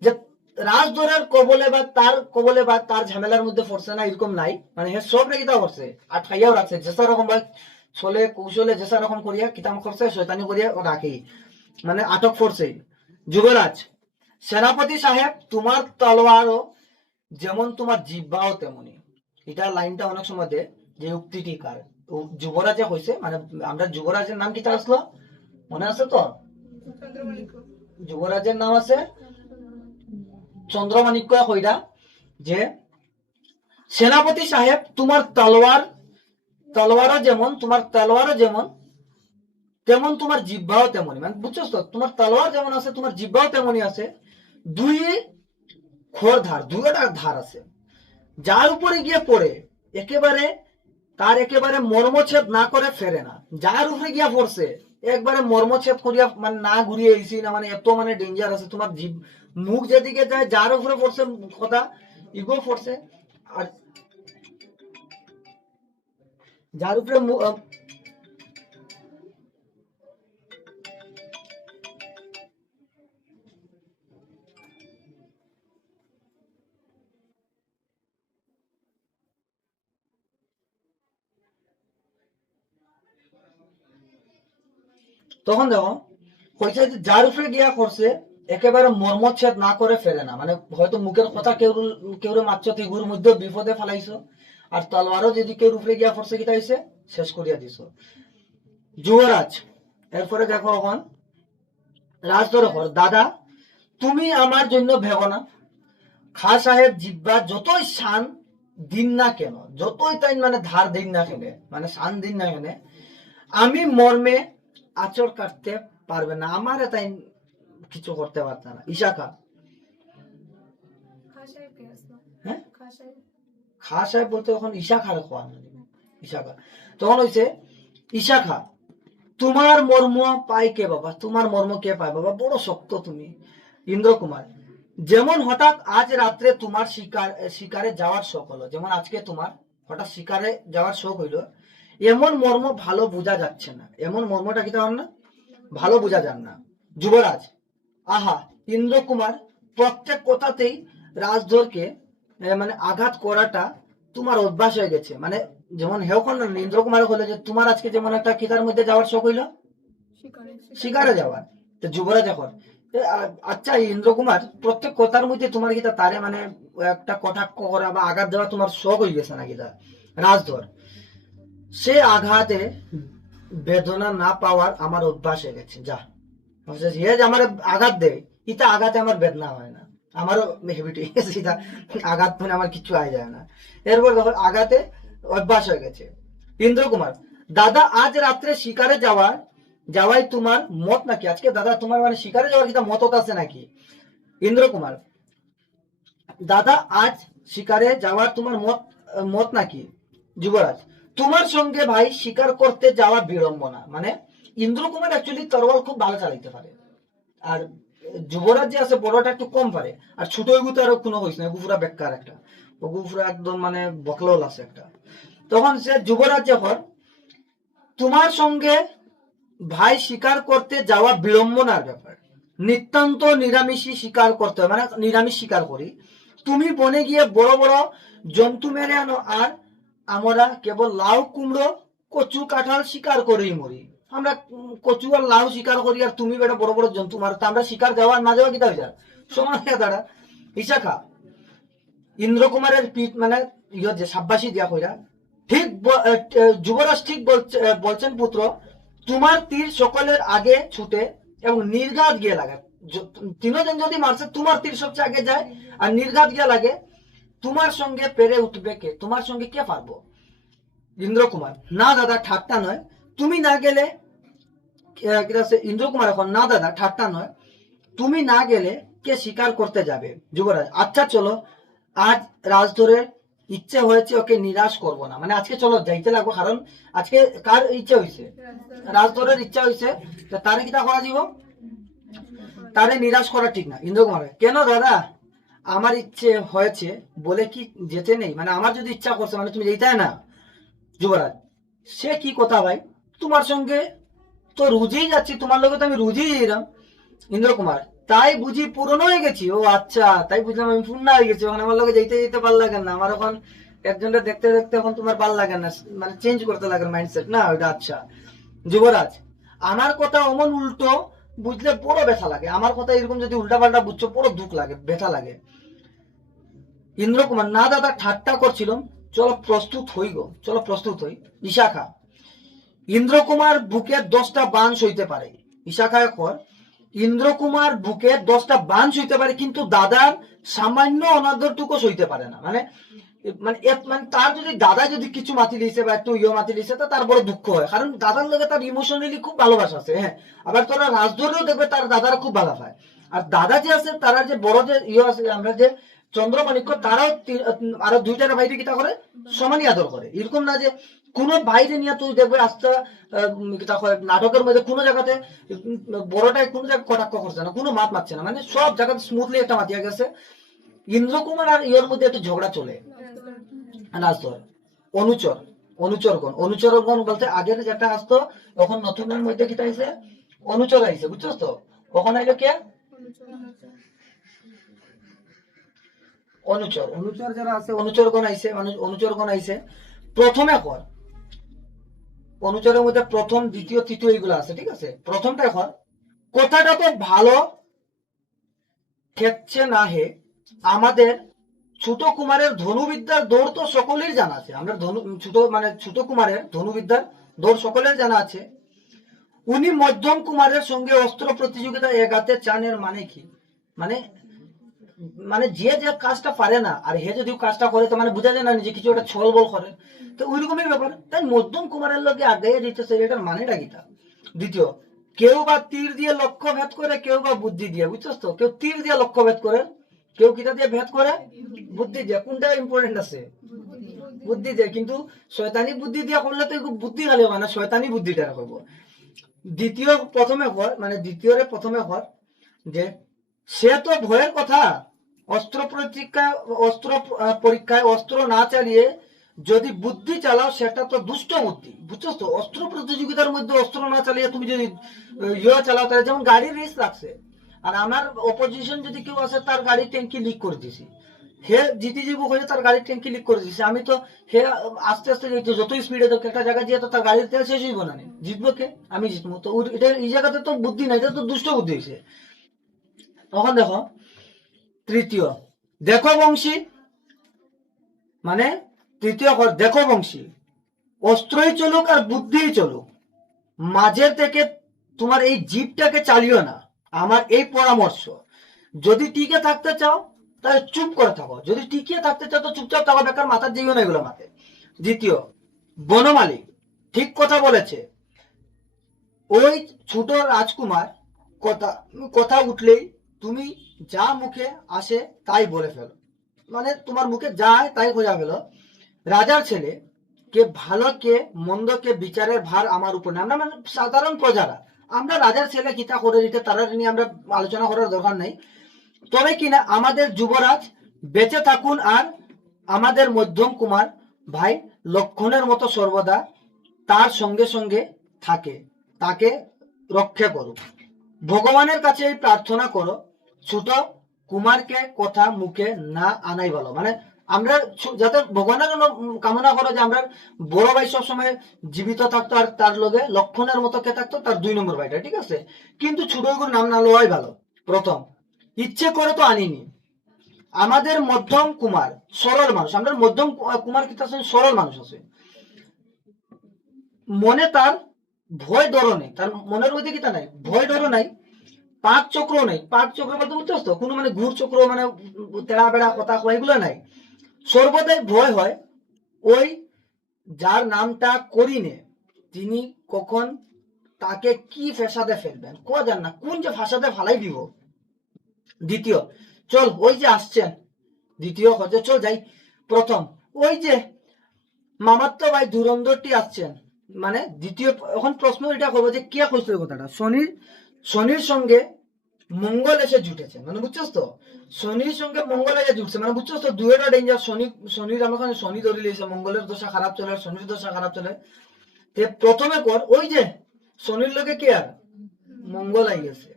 যে রাজদরের কবলে বা তার ঝামেলার মধ্যে পড়ছে না, এরকম নাই। মানে সব রে কিতা করছে, আটকাইয়াও রাখছে, যেসা রকম ভাই চলে কৌশলে যেসা রকম করিয়া কিতাম করছে, শয়তানি করিয়া রাখি, মানে আটক করছে। যুবরাজ, সেনাপতি সাহেব, তোমার তলোয়ারও যেমন তোমার জিহ্বাও তেমনি। এটা লাইনটা অনেক সময় দে যে উক্তিটি কার, যুবরাজে হয়েছে, মানে আমরা যুবরাজের নাম কিতা আসলো মনে আছে তো, যুবরাজের নাম আছে চন্দ্রমাণিক্য কইরা, যে সেনাপতি সাহেব তোমার তলোয়ারও যেমন, তোমার তলোয়ারও যেমন তেমন তোমার জিহ্বাও তেমনি, মানে বুঝছো তো, তোমার তলোয়ার যেমন আছে তোমার জিহ্বাও তেমনি আছে, দুই খোর ধার, দুইটার ধার আছে, যার উপরে গিয়ে পড়ে একেবারে তার একেবারে মর্মচ্ছেদ না করে ফেরে না, যার উপরে গিয়া পড়ছে একবারে মর্মচ্ছেদ করিয়া মানে না ঘুরিয়ে এসি না, মানে এত মানে ডেঞ্জার আছে তোমার জীব, মুখ যেদিকে যায় যার উপরে পড়ছে কথা ইগো পড়ছে, আর যার উপরে তখন দেখো কইছে যে যার উপরে গিয়া করছে একেবারে মর্মচ্ছেদ না করে ফেরে না, মানে হয়তো মুখের কথা কেউ কেউ মারছো তিগুর মধ্যে বিপদে ফেলাইছো, আর তলোয়ারও যদি কেউ উপরে গিয়া করছে কিটা হইছে শেষ করিয়া দিছো। যুবরাজ, এরপরে দেখো এখন রাজদরবার, দাদা তুমি আমার জন্য ভেবো না, খা সাহেব জিব্বা যতই শান দিন না কেন, যতই তাই মানে ধার দিন না কেন, মানে শান দিন না কেন, আমি মর্মে আচর কাটতে পারবে না, আমার তাই কিছু করতে পারত না। ইশাখা, হ্যাঁ খা সাহেব বলতে তখন ঈশাখার খোয়া, ঈশাখা তখন হয়েছে ঈশাখা, তোমার মর্ম পায় কে বাবা, তোমার মর্ম কে পায় বাবা, বড় শক্ত তুমি। ইন্দ্রকুমার, যেমন হঠাৎ আজ রাত্রে তোমার শিকারে যাওয়ার শখ হলো, যেমন আজকে তোমার হঠাৎ শিকারে যাওয়ার শখ হইলো, এমন মর্ম ভালো বোঝা যাচ্ছে না, এমন মর্মটা কি না ভালো বোঝা যান না। যুবরাজ, আহা, ইন্দ্রকুমার প্রত্যেক কথাতেই রাজধরকে মানে আঘাত করাটা তোমার অভ্যাস হয়ে গেছে, মানে যেমন হেখন ইন্দ্রকুমার হলো যে তোমার আজকে যেমন একটা খিতার মধ্যে যাওয়ার শখ হইলো, শিকারে যাওয়ার, তো যুবরাজ এখন আচ্ছা ইন্দ্রকুমার প্রত্যেক কথার মধ্যে তোমার কি তারে মানে একটা কটাক্ষ করা বা আঘাত দেওয়া তোমার শখ হয়ে গেছে নাকি তা। রাজধর, সে আঘাতে বেদনা না পাওয়ার আমার অভ্যাস হয়ে গেছে, যা আমার আঘাত দেয় ইটা আঘাতে আমার বেদনা হয় না, আমারও হেবিট হয়ে গেছে ইটা আঘাত মানে আমার কিছু আয় যায় না, এরপর যখন আঘাতে অভ্যাস হয়ে গেছে। ইন্দ্রকুমার, দাদা আজ রাত্রে শিকারে যাওয়াই তোমার মত নাকি, আজকে দাদা তোমার মানে শিকারে যাওয়ার কিটা মত আছে নাকি। ইন্দ্রকুমার, দাদা আজ শিকারে যাওয়ার তোমার মত নাকি। যুবরাজ, তোমার সঙ্গে ভাই শিকার করতে যাওয়া বিড়ম্বনা, মানে ইন্দ্রকুমার অ্যাকচুয়ালি তরোয়াল খুব ভালো চালাইতে পারে, আর যুবরাজ যে আছে বড়টা একটু কম পারে, আর ছোট ওইগু তো আরো কোনো হয়েছে না, গুফুরা বেকার একটা, ও গুফুরা একদম মানে বকলোল আছে একটা। তখন সে যুবরাজ যখন তোমার সঙ্গে ভাই শিকার করতে যাওয়া বিড়ম্বনার ব্যাপার, নিতান্ত নিরামিষই শিকার করতে হয়, মানে নিরামিষ শিকার করি, তুমি বনে গিয়ে বড় বড় জন্তু মেরে আনো, আর আমরা কেবল লাউ কুমড়ো কচু কাঁঠাল শিকার করেই মরি। আমরা কচু আর লাউ শিকার করি, আর তুমি বেটা বড় বড় জন্তু মারো, তা আমরা শিকার যাওয়া না যাওয়া কিতা হয়ে যায় সমান হয়ে দাঁড়া। ইশাখা ইন্দ্র কুমারের পিঠ মানে ইয়ে যে সাব্বাসী দিয়া কইরা, ঠিক যুবরাজ ঠিক বলছেন পুত্র, তোমার তীর সকলের আগে ছুটে এবং নির্ঘাত গিয়ে লাগে। তিনজন যদি মারছে, তোমার তীর সবচেয়ে আগে যায় আর নির্ঘাত গিয়ে লাগে। তোমার সঙ্গে পেরে উঠবে কে? তোমার সঙ্গে কে পারবো? ইন্দ্র কুমার, না দাদা ঠাট্টা নয়, তুমি না গেলে। ইন্দ্র কুমার এখন, না দাদা ঠাট্টা নয়, তুমি না গেলে কে শিকার করতে যাবে? যুবরাজ, আচ্ছা চলো, আজ রাজধরের ইচ্ছে হয়েছে, ওকে নিরাশ করব না, মানে আজকে চলো যাইতে লাগবো, কারণ আজকে কার ইচ্ছা হয়েছে? রাজধরের ইচ্ছা হয়েছে, তারে কিটা করা দিব, তারে নিরাশ করা ঠিক না। ইন্দ্র কুমার, কেন দাদা? আমার ইচ্ছে হয়েছে বলে কি যেতে নেই? মানে আমার যদি ইচ্ছা করছে মানে তুমি যেতে না? যুবরাজ, সে কি কথা ভাই, তোমার সঙ্গে তো রুজেই যাচ্ছি, তোমার লগে তো আমি রুজেই যাইলাম। ইন্দ্র কুমার, তাই বুঝি পুরনো হয়ে গেছি? ও আচ্ছা, তাই বুঝলাম আমি পূর্ণা হয়ে গেছি, এখন আমার লগে যেতে যেতে ভাল লাগে না, আমার এখন একজনটা দেখতে দেখতে এখন তোমার ভাল লাগে না, মানে চেঞ্জ করতে লাগে মাইন্ডসেট না ওইটা। আচ্ছা যুবরাজ, আমার কথা অমন উল্টো বুঝলে বড় ব্যথা লাগে, আমার কথা এরকম যদি উল্টা পাল্টা বুঝছো বড় দুঃখ লাগে, ব্যথা লাগে। ইন্দ্র কুমার, না দাদা ঠাট্টা করছিলাম, চলো প্রস্তুত হই গো, চলো প্রস্তুত হই। ইশাখা, ইন্দ্র কুমার বুকে 10টা বান সইতে পারে। ইশাখা কর, ইন্দ্র কুমার বুকে 10টা বান সইতে পারে, কিন্তু দাদার সামান্য অনাদরটুকু সইতে পারে না। মানে মানে মানে তার যদি দাদা যদি কিছু মাতি লিছে বা একটু ইয়ে মাতি লিছে, তার বড় দুঃখ হয়, কারণ দাদার লগে তার ইমোশনালি খুব ভালোবাসা আছে। হ্যাঁ, আবার তোরা রাজধরেও দেখবে তার দাদারা খুব ভালো পায়। আর দাদা যে আছে, তারা যে বড় যে ইয়ে আছে, আমরা যে চন্দ্রমাণিক্য, তারাও আরো 2টার ভাইকে কিতা করে সমানই আদর করে। এরকম না যে কোনো বাইরে নিয়ে তুই দেখবে আস্তে নাটকের মধ্যে কোনো জায়গাতে বড়টাই কোনো জায়গায় কটাক্ষ করছে না, কোনো মাত মারছে না, মানে সব জায়গাতে স্মুথলি একটা মাতিয়া গেছে। ইন্দ্র কুমার আর ইয়ের মধ্যে একটু ঝগড়া চলে। রাজধর, অনুচর, অনুচরগণ বলতে আগের যেটা আসতো, তখন নতুনের মধ্যে কিতা আইছে, অনুচর আইছে, বুঝছো তো? কখন আইলো কে? অনুচর, অনুচর যারা আছে, অনুচরগণ আইছে, অনুচরগণ আইছে। প্রথমে কর, অনুচরের মধ্যে প্রথম দ্বিতীয় তৃতীয় এইগুলো আছে, ঠিক আছে? প্রথমটা কর, কথাটা তো ভালো ঠেকছে না হে, আমাদের ছোট কুমারের ধনুবিদ্যার দৌড় তো সকলের জানা আছে। আমরা ছোট কুমারের ধনুবিদ্যার দৌড় সকলের জানা আছে। উনি মধ্যম কুমারের সঙ্গে অস্ত্র প্রতিযোগিতা এগাতে চান, এর মানে কি? মানে মানে যে যে কাজটা পারে না, আর হে যদি কাজটা করে, তো মানে বোঝা যায় না যে কিছু একটা ছল বল করে, তো ওইরকমই ব্যাপার। তাই মধ্যম কুমারের লোকে আগে দিতেছে, এটার মানেটা কিটা? দ্বিতীয়, কেউ বা তীর দিয়ে লক্ষ্য ভেদ করে, কেউ বা বুদ্ধি দিয়ে, বুঝছো তো? কেউ তীর দিয়ে লক্ষ্য ভেদ করে, কেউ কিটা দিয়ে ভেদ করে, বুদ্ধি দিয়ে। কোনটা ইম্পর্টেন্ট আছে? বুদ্ধি দিয়ে। কিন্তু শয়তানি বুদ্ধি দিয়ে করলে তো বুদ্ধি খালি হয় না, শয়তানি বুদ্ধিটা করবো। দ্বিতীয় প্রথমে ঘর, মানে দ্বিতীয়রে প্রথমে ঘর, যে সে তো ভয়ের কথা, অস্ত্র পরীক্ষায় অস্ত্র না চালিয়ে যদি বুদ্ধি চালাও, সেটা তো দুষ্ট বুদ্ধি, বুঝছো তো? অস্ত্র প্রতিযোগিতার মধ্যে অস্ত্র না চালিয়ে তুমি যদি ইয়ে চালাও, তাহলে যেমন গাড়ির রেস লাগছে, আর আমার অপোজিশন যদি কেউ আসে, তার গাড়ির ট্যাঙ্কি লিক করে দিছি, হে জিতে যাবো হয়ে তার গাড়ির ট্যাঙ্কি লিক করে দিছে, আমি তো হে আস্তে আস্তে যতই স্পিডে তো একটা জায়গায় গিয়ে তো তার গাড়ির তেল শেষ হইব না, জিতবো কে? আমি জিতবো। তো এটা এই জায়গাতে তো বুদ্ধি নাই, এটা তো দুষ্ট বুদ্ধি হয়েছে। তখন দেখো তৃতীয়, দেখো বংশী, মানে তৃতীয় দেখো বংশী, অস্ত্রই চলুক আর বুদ্ধিই চলুক, মাঝের থেকে তোমার এই জিভটাকে চালিও না। আমার এই পরামর্শ, যদি টিকে থাকতে চাও তাহলে চুপ করে থাকো, যদি টিকিয়ে থাকতে চাও তো চুপচাপ থাকো, বেকার মাথার দিও না এগুলো মাথায়। দ্বিতীয়, বনমালী ঠিক কথা বলেছে, ওই ছোট রাজকুমার কথা কথা উঠলেই তুমি যা মুখে আসে তাই বলে ফেলো, মানে তোমার মুখে যায় তাই খোঁজা ফেলো। রাজার ছেলে, কে ভালো কে মন্দ কে বিচারের ভার আমার উপর নেই। আমরা মানে সাধারণ প্রজারা, আমরা রাজার ছেলে কিতা করে দিতে তারা নিয়ে আমরা আলোচনা করার দরকার নেই। তবে কিনা আমাদের যুবরাজ বেঁচে থাকুন, আর আমাদের মধ্যম কুমার ভাই লক্ষণের মতো সর্বদা তার সঙ্গে সঙ্গে থাকে, তাকে রক্ষা করো। ভগবানের কাছে এই প্রার্থনা করো, ছোট কুমারকে কথা মুখে না আনাই ভালো। মানে আমরা যাতে ভগবানের কামনা করো যে আমরা বড় ভাই সবসময় জীবিত থাকতো আর তার লগে লক্ষণের মতো কে থাকতো তার 2 নম্বর ভাইটা, ঠিক আছে। কিন্তু ছোট গুরুর নাম না লওয়াই ভালো। প্রথম ইচ্ছে করে তো আনিনি, আমাদের মধ্যম কুমার সরল মানুষ, আমরা মধ্যম কুমার কি সরল মানুষ আছে, মনে তার ভয় ডর নেই, তার মনের মধ্যে কিতা নাই, ভয় ডর নাই, পাক চক্র নেই। পাক চক্র বলতে বুঝতে তো কোনো মানে ঘুর চক্র মানে তেড়া বেড়া কথা কয় এগুলো নাই। সর্বদাই ভয় হয় ওই যার নামটা করিনে তিনি কখন তাকে কি ফেসাদে ফেলবেন কো জান না, কোন যে ফাঁসাদে ফালাই দিব। দ্বিতীয়, চল ওই যে আসছেন, দ্বিতীয় হচ্ছে চল যাই। প্রথম ওই যে মামাত্ম ভাই ধুরন্ধরটি আসছেন, মানে দ্বিতীয় এখন প্রশ্ন এটা করবো যে কে কইছিল কথাটা, শনির সঙ্গে মঙ্গল এসে জুটেছে, মানে বুঝছো তো, শনির সঙ্গে মঙ্গল এসে জুটছে, মানে বুঝছো তো দুয়েটা ডেঞ্জার। শনির আমার শনি ধরে লিয়েছে, মঙ্গলের দশা খারাপ চলে, শনির দশা খারাপ চলে। তে প্রথমে কর ওই যে শনির লোকে কে আর মঙ্গল আই গেছে,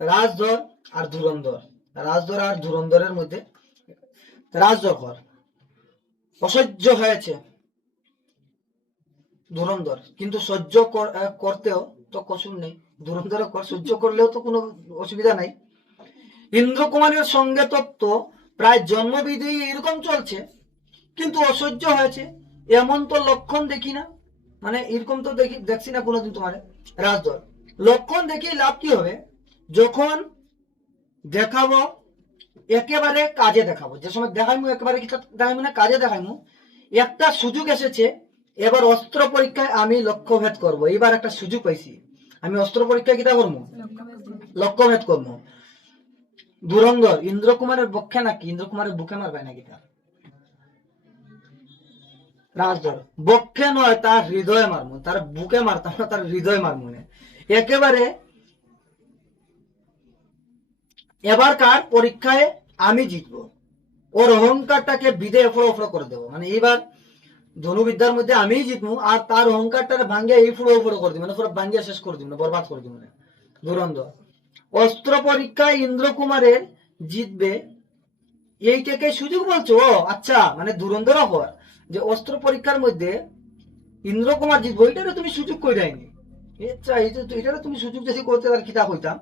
রাজধর আর ধুরন্ধর, রাজধর আর ধুরন্ধরের মধ্যে রাজধর কর, অসহ্য হয়েছে ধুরন্ধর, কিন্তু সহ্য করতেও তো কসুর নেই, ধুরন্ধর কর, সহ্য করলেও তো কোনো অসুবিধা নাই। ইন্দ্রকুমারের সঙ্গে তত্ত্ব প্রায় জন্মবিধি এরকম চলছে, কিন্তু অসহ্য হয়েছে এমন তো লক্ষণ দেখি না, মানে এরকম তো দেখছি না কোনোদিন তোমার। রাজধর, লক্ষণ দেখি লাভ কি হবে, যখন দেখাবো একেবারে কাজে দেখাবো, যে সময় দেখাইমু একেবারে দেখাইমু না, কাজে দেখাইমু। একটা সুযোগ এসেছে, এবার অস্ত্র পরীক্ষায় আমি লক্ষ্যভেদ করব, এবার একটা সুযোগ পাইছি, আমি অস্ত্র পরীক্ষায় কিটা করবো, লক্ষ্যভেদ করবো। ধুরন্ধর ইন্দ্রকুমারের বক্ষে নাকি ইন্দ্রকুমারের বুকে মারবে নাকি তার, রাজধর বক্ষে নয় তার হৃদয়ে মারমু, তার বুকে মারতাম না, তার হৃদয়ে মারমু না একেবারে। এবারকার পরীক্ষায় আমি জিতবো, ওর অহংকারটাকে বিদে এফড়ো করে দেবো, মানে এবার ধনুবিদ্যার মধ্যে আমিই জিতবো, আর তার অহংকারটা ভাঙ্গিয়ে এই ফুড়ো করে দিব, মানে পুরো ভাঙ্গিয়ে শেষ করে দিব, বরবাদ করে দিব। মানে ধুরন্ধর অস্ত্র পরীক্ষায় ইন্দ্রকুমারের জিতবে এইটাকে সুযোগ বলছো, ও আচ্ছা, মানে ধুরন্ধর হওয়ার যে অস্ত্র পরীক্ষার মধ্যে ইন্দ্রকুমার জিতবো এটারে তুমি সুযোগ কই দেয়নি, আচ্ছা এটারে তুমি সুযোগ যদি করতে তার কিতা হইতাম।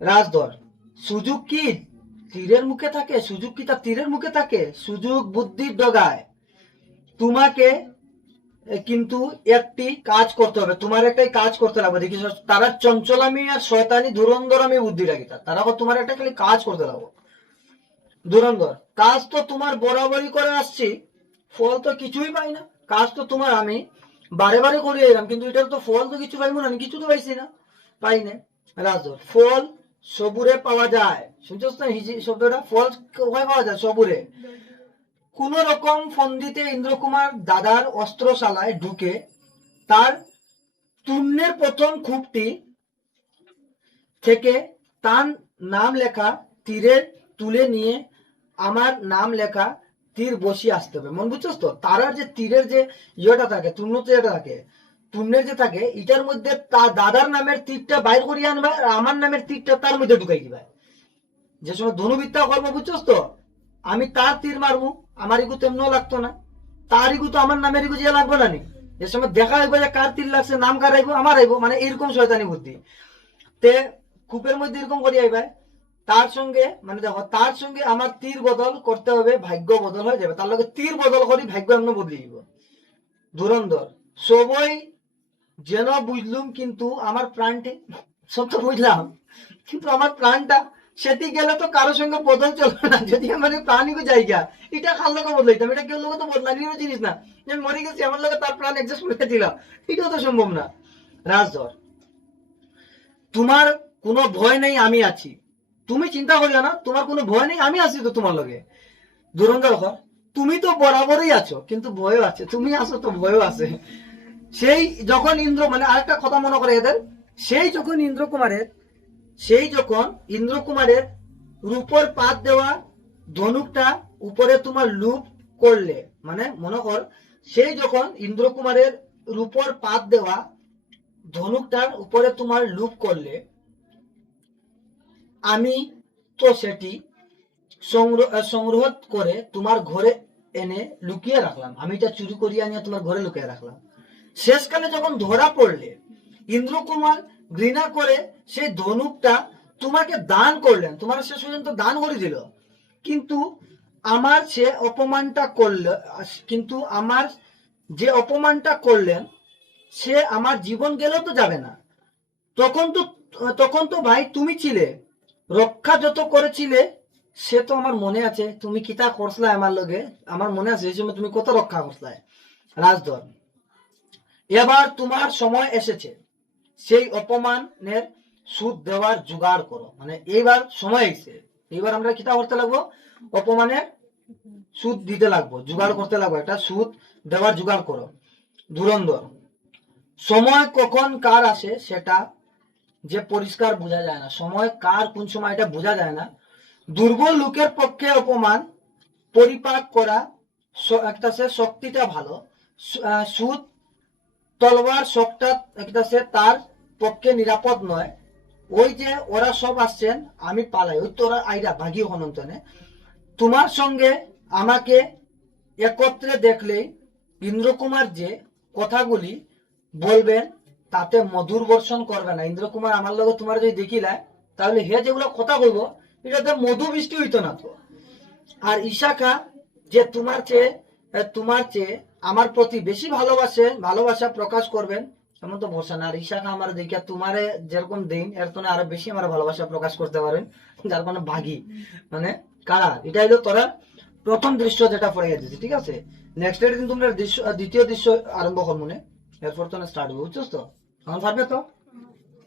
রাজধর সুযোগ কি তীরের মুখে থাকে, সুযোগ কি তার তীরের মুখে থাকে, সুযোগ বুদ্ধির ডগায়। তোমাকে কিন্তু একটি কাজ করতে হবে, তোমার একটাই কাজ করতে লাগবে, দেখিস তারা চঞ্চলামি আর শয়তানি ধুরন্ধরামি বুদ্ধি রাখি, তারা তোমার একটা খালি কাজ করতে লাগবে। ধুরন্ধর কাজ তো তোমার বরাবরই করে আসছি, ফল তো কিছুই পাই না, কাজ তো তোমার আমি বারে বারে করে এলাম, কিন্তু এটার তো ফল তো কিছু পাইবো না, আমি কিছু তো পাইছি না, পাই না। রাজধর ফল সবুরে পাওয়া যায়, শুনছস না শব্দটা, ফল কোথায় পাওয়া যায়, সবুরে। কোন রকম ফন্দিতে ইন্দ্রকুমার দাদার অস্ত্রশালায় ঢুকে তার তুণ্যের প্রথম খুঁটটি থেকে তার নাম লেখা তীরের তুলে নিয়ে আমার নাম লেখা তীর বসিয়ে আসতে হবে, মন বুঝছস তো, তারার যে তীরের যে ইয়েটা থাকে, তুণ্যতে যেটা থাকে, তুণ্যের যে থাকে, এটার মধ্যে তার দাদার নামের তীরটা বাইর করিয়ে আনবে, আর আমার নামের তীরটা তার মধ্যে ঢুকাই দিবে। যে সময় ধনুবিদ্যা করবো বুঝছস তো, আমি তার তীর মারবো, আমার ইগু তেমনও লাগতো না, তার ইগু তো আমার নামের ইগু যে লাগবে না নি, যে সময় দেখা হইব যে কার তীর লাগছে, নাম কার আইব, আমার আইব, মানে এরকম শয়তানি বুদ্ধি। তে কূপের মধ্যে এরকম করি আইবে, তার সঙ্গে মানে দেখো তার সঙ্গে আমার তীর বদল করতে হবে, ভাগ্য বদল হয়ে যাবে, তার লগে তীর বদল করি ভাগ্য এমন বদলে দিব। ধুরন্ধর সবই যেন বুঝলুম, কিন্তু আমার প্রাণটি, সব তো বুঝলাম কিন্তু আমার প্রাণটা সেটি গেলে তো কারোর সঙ্গে বদল চলবে না, যদি আমার প্রাণীকে জায়গা এটা কার লোক বদলাইতাম, এটা কেউ লোক তো বদলানিরও জিনিস না, যে মরে গেছি আমার লোক তার প্রাণ অ্যাডজাস্ট করে দিলাম, এটাও তো সম্ভব না। রাজধর তোমার কোনো ভয় নেই, আমি আছি, তুমি চিন্তা করিও না, তোমার কোনো ভয় নেই, আমি আছি তো তোমার লগে। ধুরন্ধর তুমি তো বরাবরই আছো, কিন্তু ভয়ও আছে, তুমি আছো তো ভয়ও আছে। সেই যখন ইন্দ্র মানে আরেকটা কথা মনে করে এদের, সেই যখন ইন্দ্রকুমারের রূপর পাত দেওয়া ধনুকটা উপরে তোমার লুপ করলে, মানে মনে কর সেই যখন ইন্দ্রকুমারের রূপর পাত দেওয়া ধনুকটার উপরে তোমার লুপ করলে, আমি তো সেটি সংগ্রহ করে তোমার ঘরে এনে লুকিয়ে রাখলাম, আমি এটা চুরি করিয়ে আনিয়ে তোমার ঘরে লুকিয়ে রাখলাম। শেষকালে যখন ধরা পড়লে ইন্দ্রকুমার ঘৃণা করে সেই ধনুকটা তোমাকে দান করলেন, তোমার শেষ পর্যন্ত দান করে দিল। কিন্তু আমার সে অপমানটা করলে, কিন্তু আমার যে অপমানটা করলেন সে আমার জীবন গেলেও তো যাবে না। তখন তো ভাই তুমি ছিলে, রক্ষা যত করেছিলে সে তো আমার মনে আছে, তুমি কিতা করছলাই আমার লগে, আমার মনে আছে এই সময় তুমি কত রক্ষা করছলাই রাজধর। এবার তোমার সময় এসেছে, সেই অপমানের সুদ দেওয়ার জোগাড় করো। মানে এইবার সময় এসেছে, এইবার আমরা কিতা করতে লাগবো, অপমানের সুদ দিতে লাগবো, জোগাড় করতে লাগবো, একটা সুদ দেওয়ার জোগাড় করো। ধুরন্ধর, সময় কখন কার আসে সেটা যে পরিষ্কার বোঝা যায় না, সময় কার কোন সময় এটা বোঝা যায় না। দুর্বল লোকের পক্ষে অপমান পরিপাক করা একটা সে শক্তিটা ভালো, সুদ তলবার শখটা একটা সে তার পক্ষে নিরাপদ নয়। ওই যে ওরা সব আসছেন আমি পালাই, ওই তো ওরা আইরা ভাগি হনন্তনে। তোমার সঙ্গে আমাকে একত্রে দেখলেই ইন্দ্রকুমার যে কথাগুলি বলবেন তাতে মধুর বর্ষণ করবে না। ইন্দ্রকুমার আমার লগে তোমার যদি দেখিলায় তাহলে হে যেগুলো কথা বলবো এটাতে মধু বৃষ্টি হইতো না তো। আর ঈশাখা যে তোমার চেয়ে আমার প্রতি বেশি ভালোবাসা প্রকাশ করবেন এমন তো ভরসা না। আর ঈশাখা আমার দেখিয়া তোমারে যেরকম দিন এর তো আরো বেশি আমার ভালোবাসা প্রকাশ করতে পারেন, যার কোনো ভাগি মানে কারা। এটা হলো তোরা প্রথম দৃশ্য যেটা পড়ে গেছে, ঠিক আছে। নেক্সট এর দিন তোমরা দ্বিতীয় দৃশ্য আরম্ভ করবো, এরপর তো স্টার্ট হবে, বুঝছো তো? এখন পারবে তো?